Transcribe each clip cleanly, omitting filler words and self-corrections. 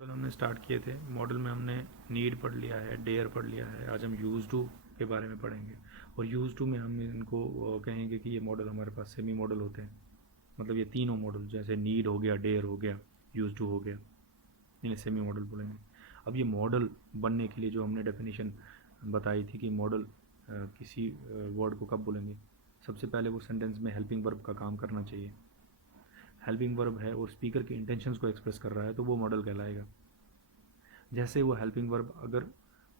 Model हमने start किए थे। मॉडल में हमने नीड पढ़ लिया है, डेयर पढ़ लिया है। आज हम यूज़ टू के बारे में पढ़ेंगे और यूज़ टू में हम इनको कहेंगे कि ये मॉडल हमारे पास सेमी मॉडल होते हैं। मतलब ये तीनों मॉडल जैसे नीड हो गया, डेयर हो गया, यूज़ टू हो गया, इन्हें सेमी मॉडल बोलेंगे। अब ये मॉडल बनने के लिए जो हमने डेफिनेशन बताई थी कि मॉडल किसी वर्ड को कब बोलेंगे, सबसे पहले वो सेंटेंस में हेल्पिंग वर्ब का काम करना चाहिए। हेल्पिंग वर्ब है और स्पीकर के इंटेंशंस को एक्सप्रेस कर रहा है तो वो मॉडल कहलाएगा। जैसे वो हेल्पिंग वर्ब अगर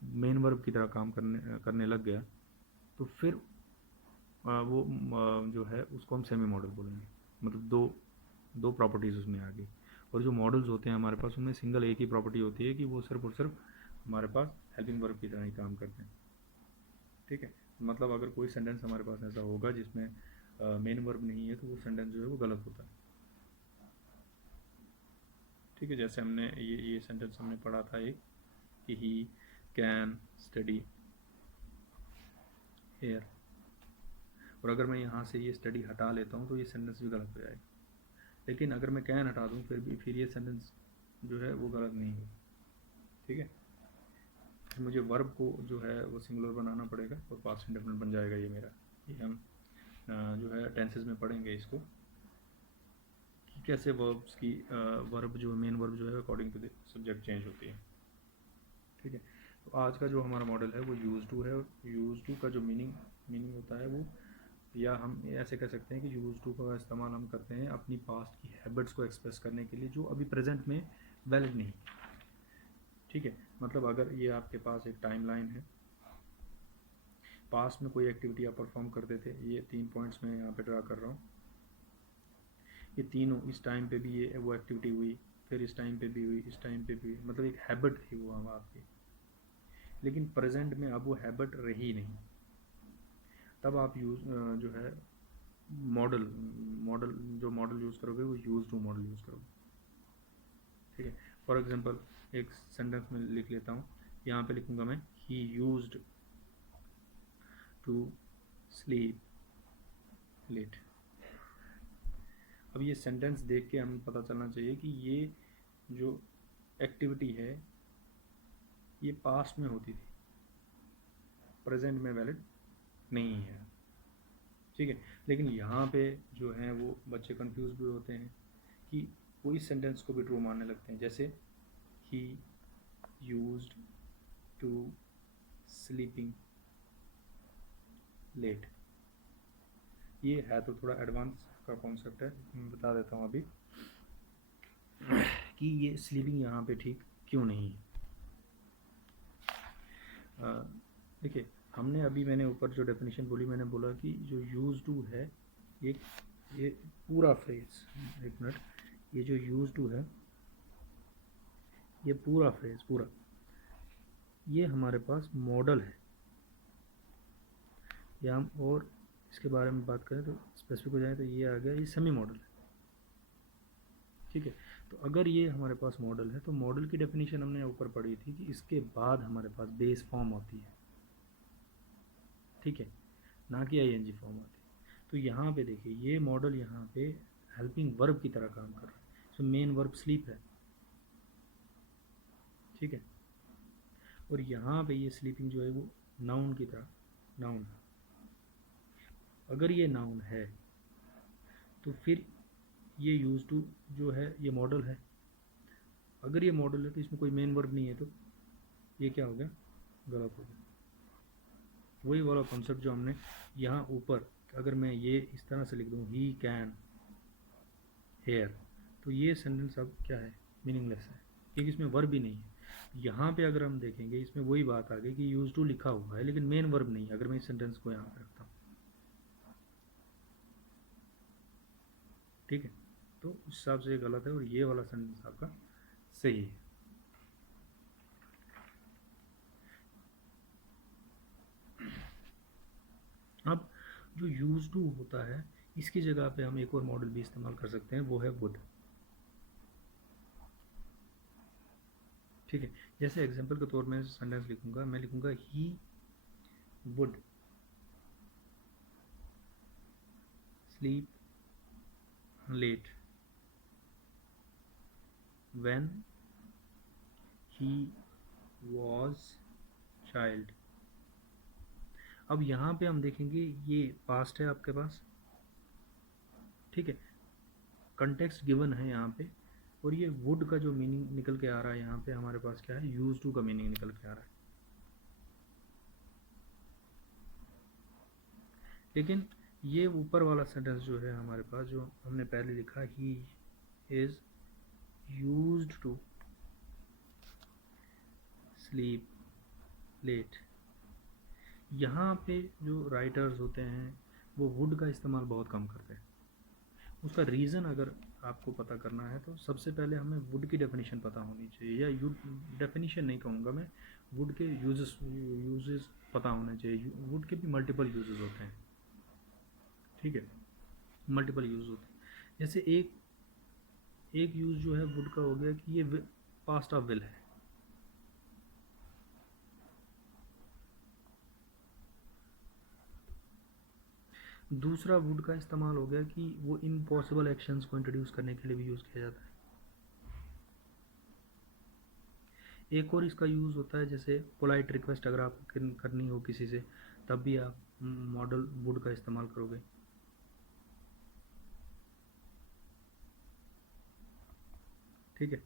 मेन वर्ब की तरह काम करने लग गया तो फिर वो जो है उसको हम सेमी मॉडल बोलेंगे। मतलब दो दो प्रॉपर्टीज़ उसमें आ गई। और जो मॉडल्स होते हैं हमारे पास उनमें सिंगल एक ही प्रॉपर्टी होती है कि वो सिर्फ और सिर्फ हमारे पास हेल्पिंग वर्ब की तरह ही काम करते हैं। ठीक है, मतलब अगर कोई सेंटेंस हमारे पास ऐसा होगा जिसमें मेन वर्ब नहीं है तो वो सेंटेंस जो है वो गलत होता है। ठीक है, जैसे हमने ये सेंटेंस हमने पढ़ा था एक कि ही कैन स्टडी हेयर, और अगर मैं यहाँ से ये स्टडी हटा लेता हूँ तो ये सेंटेंस भी गलत हो जाएगा। लेकिन अगर मैं कैन हटा दूँ फिर ये सेंटेंस जो है वो गलत नहीं होगा। ठीक है, मुझे वर्ब को जो है वो सिंगुलर बनाना पड़ेगा और पास्ट इंडेफिनिट बन जाएगा ये मेरा। ये हम जो है टेंसेस में पढ़ेंगे इसको कि कैसे वर्ब्स की वर्ब जो मेन वर्ब जो है according to the subject change होती है। ठीक है, तो आज का जो हमारा मॉडल है वो यूज़ टू है। और यूज़ टू का जो मीनिंग होता है वो, या हम ऐसे कह सकते हैं कि यूज़ टू का इस्तेमाल हम करते हैं अपनी पास्ट की हैबिट्स को एक्सप्रेस करने के लिए जो अभी प्रेजेंट में वैलिड नहीं। ठीक है, मतलब अगर ये आपके पास एक टाइमलाइन है, पास्ट में कोई एक्टिविटी आप परफॉर्म करते थे, ये 3 पॉइंट्स में यहाँ पे ड्रा कर रहा हूँ। ये तीनों इस टाइम पे भी ये वो एक्टिविटी हुई, फिर इस टाइम पे भी हुई, इस टाइम पे भी हुई, मतलब एक हैबिट थी वो हम आपकी। लेकिन प्रेजेंट में अब वो हैबिट रही नहीं, तब आप जो है मॉडल मॉडल जो मॉडल यूज़ करोगे वो यूज़ टू मॉडल यूज़ करोगे। ठीक है, फॉर एग्जांपल एक सेंटेंस में लिख लेता हूँ, यहाँ पे लिखूँगा मैं he used to sleep late. अब ये सेंटेंस देख के हमें पता चलना चाहिए कि ये जो एक्टिविटी है ये पास्ट में होती थी, प्रेजेंट में वैलिड नहीं है। ठीक है, लेकिन यहाँ पे जो है वो बच्चे कंफ्यूज भी होते हैं कि वो इस सेंटेंस को भी ट्रू मानने लगते हैं। जैसे he used to sleeping late, ये है तो थोड़ा एडवांस का कॉन्सेप्ट है, मैं बता देता हूँ अभी कि ये स्लीपिंग यहाँ पे ठीक क्यों नहीं है। देखिए, हमने अभी मैंने ऊपर जो डेफिनेशन बोली, मैंने बोला कि जो यूज़ टू है ये पूरा फ्रेज, एक मिनट, ये जो यूज़ टू है ये पूरा फ्रेज पूरा ये हमारे पास मॉडल है। या हम और इसके बारे में बात करें तो स्पेसिफिक हो जाए तो ये आ गया, ये सेमी मॉडल है। ठीक है, तो अगर ये हमारे पास मॉडल है तो मॉडल की डेफिनेशन हमने ऊपर पढ़ी थी कि इसके बाद हमारे पास बेस फॉर्म होती है। ठीक है, ना कि आईएनजी फॉर्म होती है। तो यहाँ पे देखिए ये मॉडल यहाँ पे हेल्पिंग वर्ब की तरह काम कर रहा है। सो मेन वर्ब स्लीप है। ठीक है, और यहाँ पे ये स्लीपिंग जो है वो नाउन की तरह नाउन है। अगर ये नाउन है तो फिर ये यूज टू जो है ये मॉडल है। अगर ये मॉडल है तो इसमें कोई मेन वर्ब नहीं है तो ये क्या हो गया, गलत हो गया। वही वाला कॉन्सेप्ट जो हमने यहाँ ऊपर, अगर मैं ये इस तरह से लिख दूँ ही कैन हेयर, तो ये सेंटेंस अब क्या है, मीनिंगलेस है क्योंकि इसमें वर्ब भी नहीं है। यहाँ पे अगर हम देखेंगे इसमें वही बात आ गई कि यूज टू लिखा हुआ है लेकिन मेन वर्ब नहीं है। अगर मैं इस सेंटेंस को यहाँ पे रखता हूँ, ठीक है, तो उस हिसाब से ये गलत है और ये वाला सेंटेंस आपका सही है। अब जो यूज टू होता है इसकी जगह पे हम एक और मॉडल भी इस्तेमाल कर सकते हैं, वो है वुड। ठीक है, जैसे एग्जांपल के तौर में सेंटेंस लिखूंगा, मैं लिखूंगा he would sleep late when he was child. अब यहाँ पे हम देखेंगे ये पास्ट है आपके पास, ठीक है, कंटेक्स्ट गिवन है यहाँ पे, और ये वुड का जो मीनिंग निकल के आ रहा है यहाँ पे हमारे पास क्या है, यूज टू का मीनिंग निकल के आ रहा है। लेकिन ये ऊपर वाला सेंटेंस जो है हमारे पास, जो हमने पहले लिखा, he is used to sleep late, यहाँ पे जो राइटर्स होते हैं वो वुड का इस्तेमाल बहुत कम करते हैं। उसका रीज़न अगर आपको पता करना है तो सबसे पहले हमें वुड की डेफिनेशन पता होनी चाहिए, या डेफिनेशन नहीं कहूँगा मैं, वुड के यूजेस पता होने चाहिए। वुड के भी मल्टीपल यूजेस होते हैं, ठीक है, मल्टीपल यूज होते हैं। जैसे एक यूज जो है वुड का हो गया कि ये पास्ट ऑफ विल है, दूसरा वुड का इस्तेमाल हो गया कि वो इम्पॉसिबल एक्शंस को इंट्रोड्यूस करने के लिए भी यूज़ किया जाता है। एक और इसका यूज़ होता है जैसे पोलाइट रिक्वेस्ट अगर आप करनी हो किसी से, तब भी आप मॉडल वुड का इस्तेमाल करोगे। ठीक है,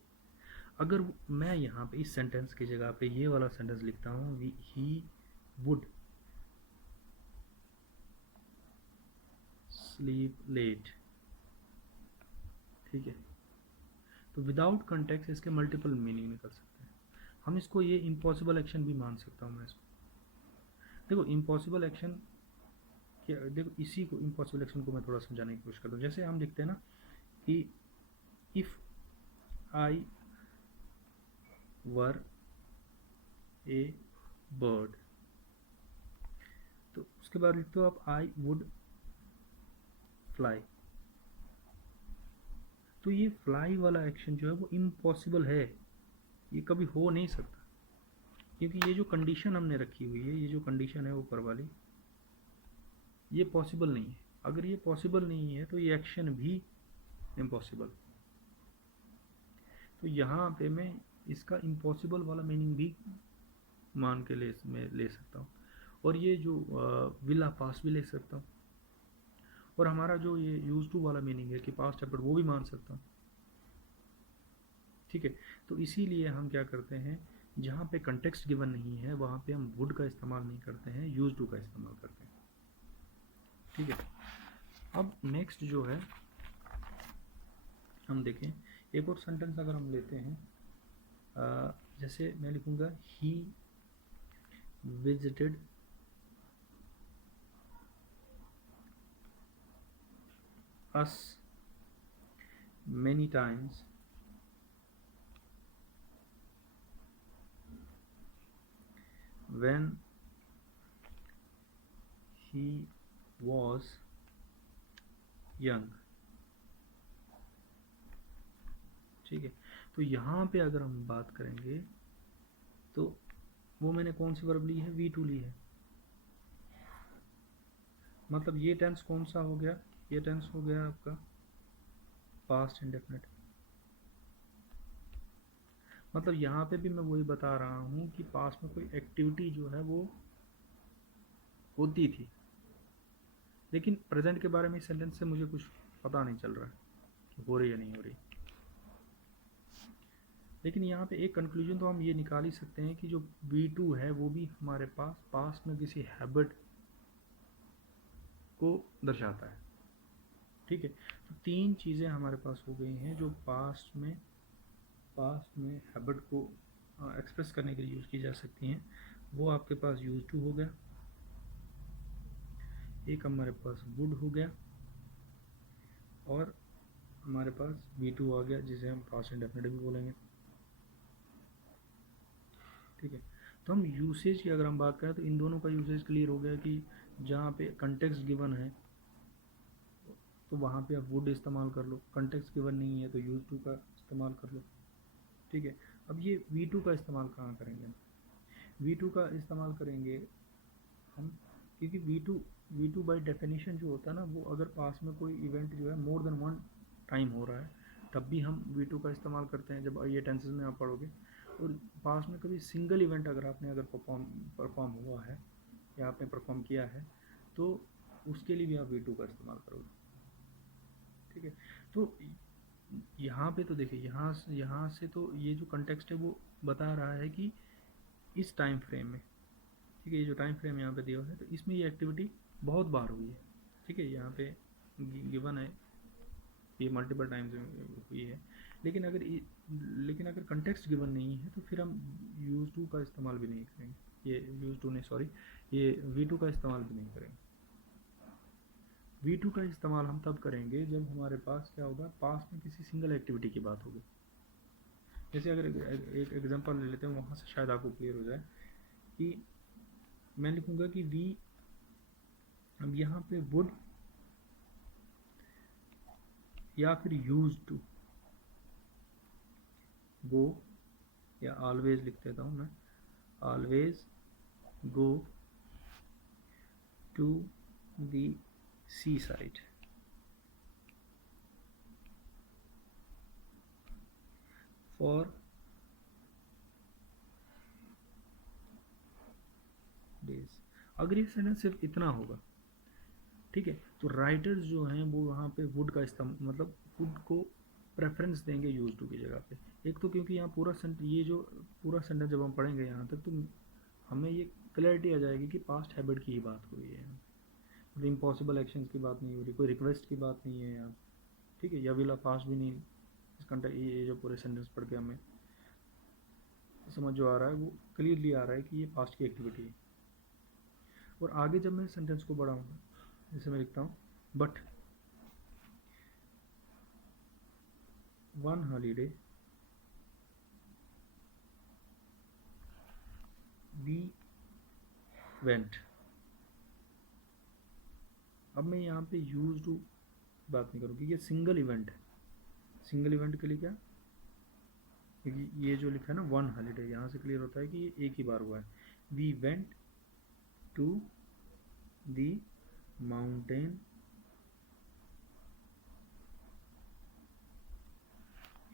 अगर मैं यहाँ पे इस सेंटेंस की जगह पे ये वाला सेंटेंस लिखता हूँ, ही वुड स्लीप लेट, ठीक है, तो विदाउट कंटेक्स्ट इसके मल्टीपल मीनिंग निकल सकते हैं। हम इसको ये इम्पॉसिबल एक्शन भी मान सकता हूँ मैं इसको। देखो इम्पॉसिबल एक्शन क्या, देखो इसी को इम्पॉसिबल एक्शन को मैं थोड़ा समझाने की कोशिश करता हूँ। जैसे हम लिखते हैं ना कि if I were A bird, तो उसके बाद लिखते हो आप आई वुड फ्लाई, तो ये फ्लाई वाला एक्शन जो है वो इम्पॉसिबल है, ये कभी हो नहीं सकता, क्योंकि ये जो कंडीशन हमने रखी हुई है, ये जो कंडीशन है ऊपर वाली, ये पॉसिबल नहीं है। अगर ये पॉसिबल नहीं है तो ये एक्शन भी इम्पॉसिबल। तो यहाँ पे मैं इसका इम्पॉसिबल वाला मीनिंग भी मान के ले सकता हूँ, और ये जो विला पास भी ले सकता हूँ, और हमारा जो ये यूज टू वाला मीनिंग है कि पास्ट एफर्ट, वो भी मान सकता हूँ। ठीक है, तो इसीलिए हम क्या करते हैं, जहाँ पे कंटेक्स्ट गिवन नहीं है वहाँ पे हम वुड का इस्तेमाल नहीं करते हैं, यूज टू का इस्तेमाल करते हैं। ठीक है, अब नेक्स्ट जो है हम देखें, एक और सेंटेंस अगर हम लेते हैं, जैसे मैं लिखूँगा he visited us many times when he was young। ठीक है, तो यहाँ पे अगर हम बात करेंगे तो वो मैंने कौन सी वर्ब ली है, V2 ली है, मतलब ये टेंस कौन सा हो गया, ये टेंस हो गया आपका पास्ट इंडेफिनिट। मतलब यहाँ पे भी मैं वही बता रहा हूँ कि पास्ट में कोई एक्टिविटी जो है वो होती थी, लेकिन प्रेजेंट के बारे में इस सेंटेंस से मुझे कुछ पता नहीं चल रहा है कि हो रही है नहीं हो रही। लेकिन यहाँ पे एक कंक्लूजन तो हम ये निकाल ही सकते हैं कि जो V2 है वो भी हमारे पास पास्ट में किसी हैबिट को दर्शाता है। ठीक है, तो तीन चीज़ें हमारे पास हो गई हैं जो पास्ट में हैबिट को एक्सप्रेस करने के लिए यूज़ की जा सकती हैं। वो आपके पास यूज टू हो गया, एक हमारे पास वुड हो गया, और हमारे पास V2 आ गया जिसे हम पास्ट इंडेफिनिट भी बोलेंगे। ठीक है, तो हम यूसेज की अगर हम बात करें तो इन दोनों का यूसेज क्लियर हो गया कि जहाँ पे कंटेक्स्ट गिवन है तो वहाँ पे आप वुड इस्तेमाल कर लो, कंटेक्स्ट गिवन नहीं है तो यूज टू का इस्तेमाल कर लो। ठीक है, अब ये V2 का इस्तेमाल कहाँ करेंगे, V2 का इस्तेमाल करेंगे हम, क्योंकि V2 बाय डेफिनेशन जो होता है ना, वो अगर पास में कोई इवेंट जो है मोर देन वन टाइम हो रहा है तब भी हम V2 का इस्तेमाल करते हैं जब ये टेंसेस में आप पढ़ोगे। और पास्ट में कभी सिंगल इवेंट अगर आपने परफॉर्म हुआ है या आपने परफॉर्म किया है तो उसके लिए भी आप V2 का इस्तेमाल करोगे। ठीक है, तो यहाँ पे तो देखिए यहाँ से तो ये जो कंटेक्स्ट है वो बता रहा है कि इस टाइम फ्रेम में, ठीक है, ये जो टाइम फ्रेम यहाँ पे दिया हुआ है तो इसमें ये एक्टिविटी बहुत बार हुई है। ठीक है, यहाँ पे गिवन है ये मल्टीपल टाइम्स हुई है, लेकिन अगर कंटेक्स्ट गिवन नहीं है तो फिर हम यूज टू का इस्तेमाल भी नहीं करेंगे, ये यूज टू नहीं सॉरी ये V2 का इस्तेमाल भी नहीं करेंगे। V2 का इस्तेमाल हम तब करेंगे जब हमारे पास क्या होगा, पास्ट में किसी सिंगल एक्टिविटी की बात होगी। जैसे अगर एक एग्जांपल ले लेते हैं, वहाँ से शायद आपको क्लियर हो जाए कि मैं लिखूँगा कि वी, अब यहाँ पे वुड या फिर यूज टू गो, या ऑलवेज लिख देता हूँ मैं, always go to the seaside for days. अगर ये सेंटेंस सिर्फ इतना होगा, ठीक है, तो राइटर्स जो हैं वो वहाँ पे वुड का इस्तेमाल, मतलब वुड को प्रेफरेंस देंगे यूज टू की जगह पे। एक तो क्योंकि यहाँ ये जो पूरा सेंटेंस जब हम पढ़ेंगे यहाँ तक तो हमें ये क्लैरिटी आ जाएगी कि पास्ट हैबिट की ही बात हो रही है, मतलब इम्पॉसिबल एक्शंस की बात नहीं हो रही, कोई रिक्वेस्ट की बात नहीं है यहाँ। ठीक है, या विला पास्ट भी नहीं, इस कंटेक्ट ये जो पूरे सेंटेंस पढ़ के हमें समझ जो आ रहा है वो क्लियरली आ रहा है कि ये पास्ट की एक्टिविटी है। और आगे जब मैं सेंटेंस को बढ़ाऊँगा, जैसे मैं लिखता हूँ but one holiday we went. अब मैं यहाँ पे यूज टू बात नहीं करूँगी, ये सिंगल इवेंट है। सिंगल इवेंट के लिए क्या, क्योंकि ये जो लिखा है ना वन हॉलीडे, यहाँ से क्लियर होता है कि ये एक ही बार हुआ है। We went to the mountain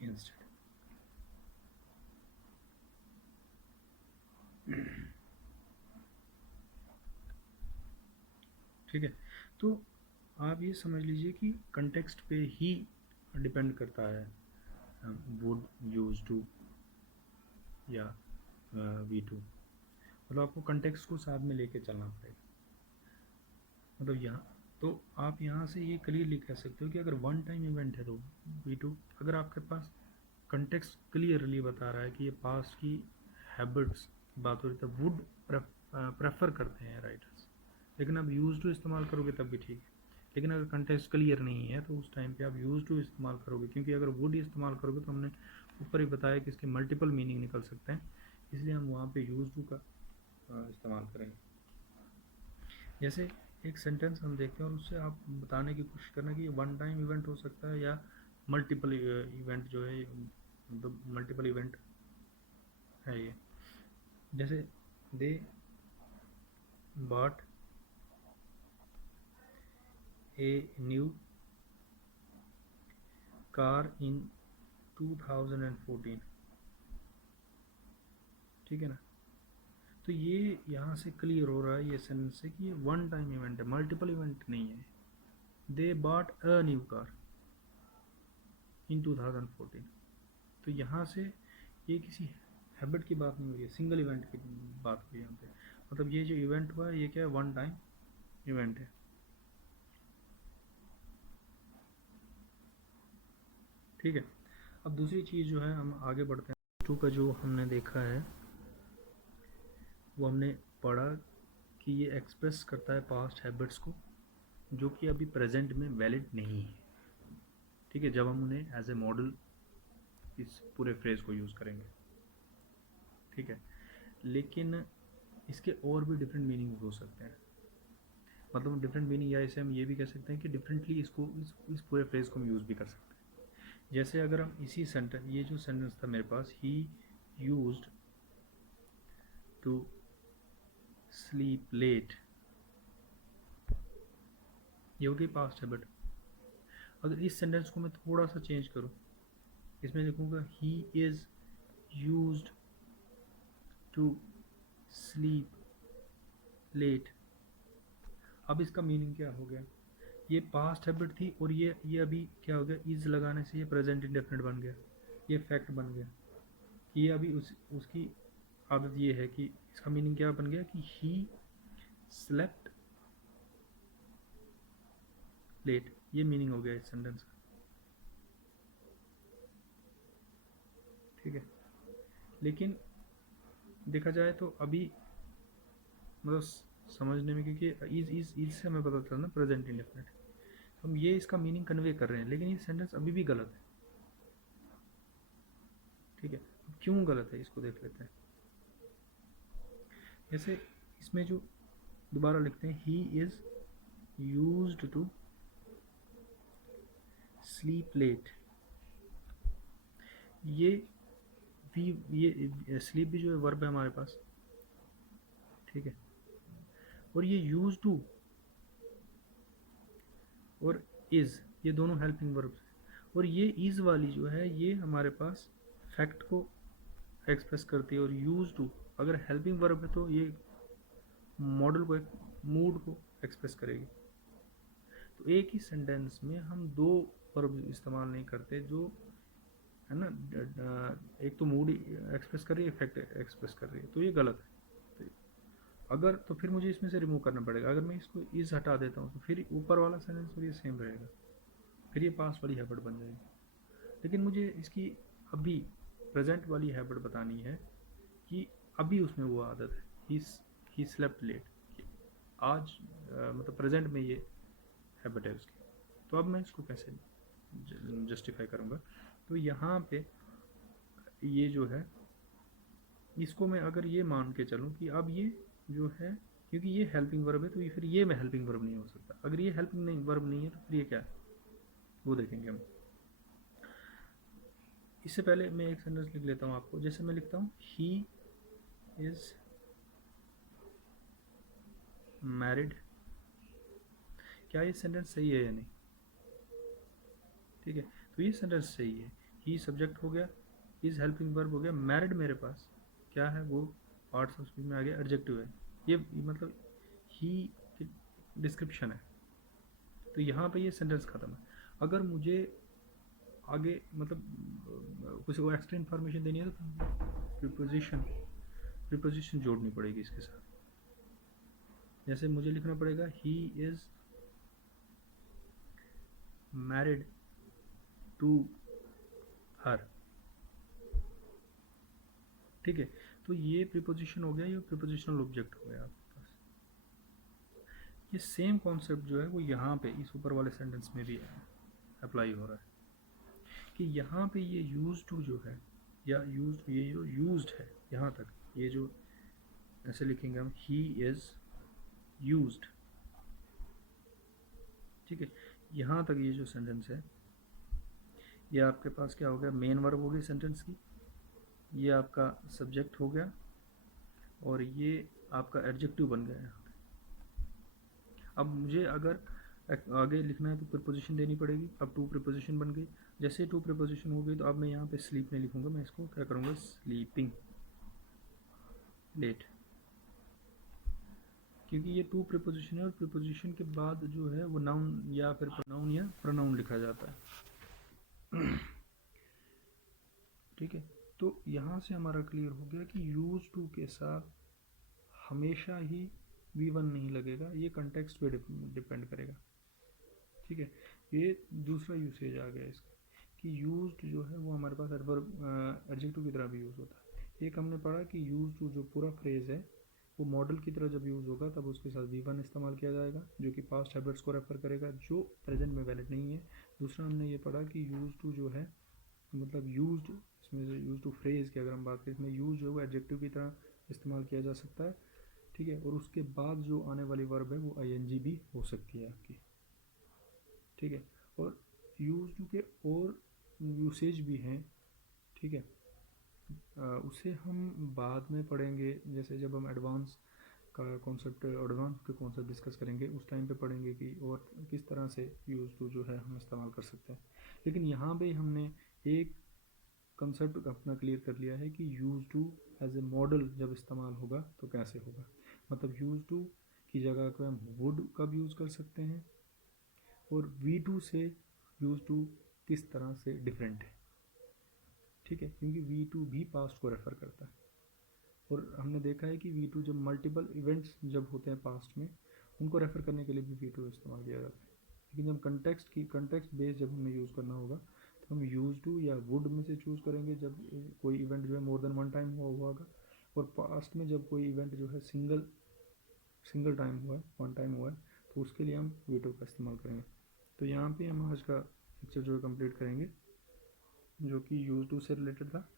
instead. ठीक है, तो आप ये समझ लीजिए कि कंटेक्स्ट पे ही डिपेंड करता है वुड, यूज टू या V2। मतलब आपको कंटेक्स्ट को साथ में लेके चलना पड़ेगा। मतलब यहाँ तो आप यहाँ से ये क्लियरली कह सकते हो कि अगर वन टाइम इवेंट है तो V2, अगर आपके पास कंटेक्स्ट क्लियरली बता रहा है कि ये पास्ट की हैबिट्स की बात हो रही है तब वुड प्रेफर करते हैं राइटर्स, लेकिन आप यूज टू इस्तेमाल करोगे तब भी ठीक है। लेकिन अगर कंटेक्स्ट क्लियर नहीं है तो उस टाइम पे आप यूज टू इस्तेमाल करोगे, क्योंकि अगर वुड इस्तेमाल करोगे तो हमने ऊपर ही बताया कि इसके मल्टीपल मीनिंग निकल सकते हैं, इसलिए हम वहाँ पे यूज टू का इस्तेमाल करेंगे। जैसे एक सेंटेंस हम देखते हैं और उससे आप बताने की कोशिश करना कि ये वन टाइम इवेंट हो सकता है या मल्टीपल इवेंट जो है, मतलब मल्टीपल इवेंट है ये। जैसे they bought a new car in 2014। ठीक है ना, तो ये यहाँ से क्लियर हो रहा है ये सेंटेंस से कि ये वन टाइम इवेंट है, मल्टीपल इवेंट नहीं है। They bought a new car in 2014, तो यहाँ से ये किसी हैबिट की बात नहीं हो रही है, सिंगल इवेंट की बात हो रही है यहाँ पे। मतलब ये जो इवेंट हुआ है ये क्या है, वन टाइम इवेंट है। ठीक है, अब दूसरी चीज़ जो है हम आगे बढ़ते हैं। टू का जो हमने देखा है वो हमने पढ़ा कि ये एक्सप्रेस करता है पास्ट हैबिट्स को जो कि अभी प्रेजेंट में वैलिड नहीं है। ठीक है, जब हम उन्हें एज ए मॉडल इस पूरे फ्रेज को यूज़ करेंगे। ठीक है, लेकिन इसके और भी डिफरेंट मीनिंग हो सकते हैं, मतलब डिफरेंट मीनिंग, या इसे हम ये भी कह सकते हैं कि डिफरेंटली इसको इस पूरे फ्रेज को हम यूज़ भी कर सकते हैं। जैसे अगर हम इसी सेंटेंस, ये जो सेंटेंस था मेरे पास, he used to sleep late, ये हो गई पास्ट हैबिट। अगर इस सेंटेंस को मैं थोड़ा सा चेंज करूँ, इसमें लिखूँगा he is used to sleep late. अब इसका मीनिंग क्या हो गया, ये पास्ट हैबिट थी और ये अभी क्या हो गया, इज लगाने से ये प्रेजेंट इंडेफिनिट बन गया, ये फैक्ट बन गया कि ये अभी उसकी आदत ये है कि इसका मीनिंग क्या बन गया कि ही स्लेप्ट लेट, ये मीनिंग हो गया इस सेंटेंस का। ठीक है, लेकिन देखा जाए तो अभी मतलब समझने में, क्योंकि इज से हमें पता चला ना प्रेजेंट इंडेफिनिट, हम ये इसका मीनिंग कन्वे कर रहे हैं, लेकिन ये सेंटेंस अभी भी गलत है। ठीक है, अब क्यों गलत है इसको देख लेते हैं। जैसे इसमें जो दोबारा लिखते हैं, he is used to sleep late, ये स्लीप भी जो है वर्ब है हमारे पास। ठीक है, और ये यूज टू और इज, ये दोनों हेल्पिंग वर्ब्स हैं, और ये इज वाली जो है ये हमारे पास फैक्ट को एक्सप्रेस करती है, और यूज टू अगर हेल्पिंग वर्ब है तो ये मॉडल को, एक मूड को एक्सप्रेस करेगी। तो एक ही सेंटेंस में हम दो वर्ब इस्तेमाल नहीं करते, जो है ना, एक तो मूड एक्सप्रेस कर रही है, इफेक्ट एक्सप्रेस कर रही है, तो ये गलत है। अगर तो फिर मुझे इसमें से रिमूव करना पड़ेगा, अगर मैं इसको इज हटा देता हूँ तो फिर ऊपर वाला सेंटेंस फिर ये सेम रहेगा, फिर ये पास्ट वाली हैबिट बन जाएगी। लेकिन मुझे इसकी अभी प्रेजेंट वाली हैबिट बतानी है कि अभी उसमें वो आदत है, ही स्लेप्ट लेट, आज मतलब प्रेजेंट में ये हैबिट है उसकी। तो अब मैं इसको कैसे जस्टिफाई करूँगा, तो यहाँ पे ये जो है, इसको मैं अगर ये मान के चलूँ कि अब ये जो है, क्योंकि ये हेल्पिंग वर्ब है तो ये फिर ये में हेल्पिंग वर्ब नहीं हो सकता। अगर ये हेल्पिंग नहीं वर्ब नहीं है तो फिर ये क्या है वो देखेंगे हम। इससे पहले मैं एक सेंटेंस लिख लेता हूँ आपको, जैसे मैं लिखता हूँ ही इज मैरिड, क्या ये सेंटेंस सही है या नहीं। ठीक है, तो ये सेंटेंस सही है, ही सब्जेक्ट हो गया, इज हेल्पिंग वर्ब हो गया, मैरिड मेरे पास क्या है, वो पार्ट्स ऑफ स्पीच में आ गया, एडजेक्टिव है, ये मतलब ही की डिस्क्रिप्शन है। तो यहाँ पे ये सेंटेंस खत्म है। अगर मुझे आगे मतलब कुछ और एक्स्ट्रा इन्फॉर्मेशन देनी है तो प्रीपोजिशन जोड़नी पड़ेगी इसके साथ। जैसे मुझे लिखना पड़ेगा he is married to her. ठीक है, तो ये प्रीपोजिशन हो गया, ये प्रीपोजिशनल ऑब्जेक्ट हो गया आपके पास। ये सेम कॉन्सेप्ट जो है वो यहाँ पे इस ऊपर वाले सेंटेंस में भी अप्लाई हो रहा है कि यहाँ पे ये यूज टू जो है, या यूज, ये जो यूज्ड है यहाँ तक, ये जो ऐसे लिखेंगे हम, ही इज यूज्ड। ठीक है, यहाँ तक ये जो सेंटेंस है ये आपके पास क्या हो गया, मेन वर्ब हो गई सेंटेंस की, ये आपका सब्जेक्ट हो गया, और ये आपका एडजेक्टिव बन गया यहाँ पे। अब मुझे अगर आगे लिखना है तो प्रीपोजिशन देनी पड़ेगी। अब टू प्रीपोजिशन बन गई, जैसे टू प्रीपोजिशन हो गई तो अब मैं यहाँ पे स्लीप नहीं लिखूंगा, मैं इसको क्या करूँगा, स्लीपिंग लेट, क्योंकि ये टू प्रीपोजिशन है और प्रीपोजिशन के बाद जो है वो नाउन या फिर प्रोनाउन लिखा जाता है। ठीक है, तो यहाँ से हमारा क्लियर हो गया कि यूज टू के साथ हमेशा ही V1 नहीं लगेगा, ये कंटेक्स्ट पे डिपेंड करेगा। ठीक है, ये दूसरा यूसेज आ गया इसका कि यूज्ड जो है वो हमारे पास एडवर्ब एडजेक्टिव की तरह भी यूज़ होता है। एक हमने पढ़ा कि यूज टू जो पूरा फ्रेज है वो मॉडल की तरह जब यूज़ होगा तब उसके साथ V1 इस्तेमाल किया जाएगा, जो कि पास्ट हैबिट्स को रेफर करेगा, जो प्रेजेंट में वैलिड नहीं है। दूसरा हमने ये पढ़ा कि यूज टू जो है मतलब यूज्ड, इसमें से यूज टू फ्रेज की अगर हम बात करें, इसमें यूज जो है एडजेक्टिव की तरह इस्तेमाल किया जा सकता है। ठीक है, और उसके बाद जो आने वाली वर्ब है वो ING भी हो सकती है आपकी। ठीक है, और यूज टू के और यूसेज भी हैं। ठीक है, उसे हम बाद में पढ़ेंगे, जैसे जब हम एडवांस के कॉन्सेप्ट डिस्कस करेंगे उस टाइम पे पढ़ेंगे कि और किस तरह से यूज टू जो है हम इस्तेमाल कर सकते हैं। लेकिन यहाँ पे हमने एक कंसेप्ट अपना क्लियर कर लिया है कि use to as as a model जब इस्तेमाल होगा तो कैसे होगा। मतलब यूज़ टू की जगह को हम वुड कब यूज़ कर सकते हैं, और V2 से यूज़ टू किस तरह से डिफरेंट है। ठीक है, क्योंकि V2 भी पास्ट को रेफ़र करता है, और हमने देखा है कि V2 जब मल्टीपल इवेंट्स जब होते हैं पास्ट में, उनको रेफ़र करने के लिए भी V2 इस्तेमाल किया जाता है। लेकिन जब कंटेक्स्ट बेस जब हमें यूज़ करना होगा तो हम यूज़ टू या वुड में से चूज़ करेंगे जब कोई इवेंट जो है मोर देन वन टाइम हुआ होगा, और पास्ट में जब कोई इवेंट जो है सिंगल टाइम हुआ है, वन टाइम हुआ है, तो उसके लिए हम V2 का इस्तेमाल करेंगे। तो यहाँ पे हम आज का लेक्चर जो है कंप्लीट करेंगे, जो कि यूज़ टू से रिलेटेड था।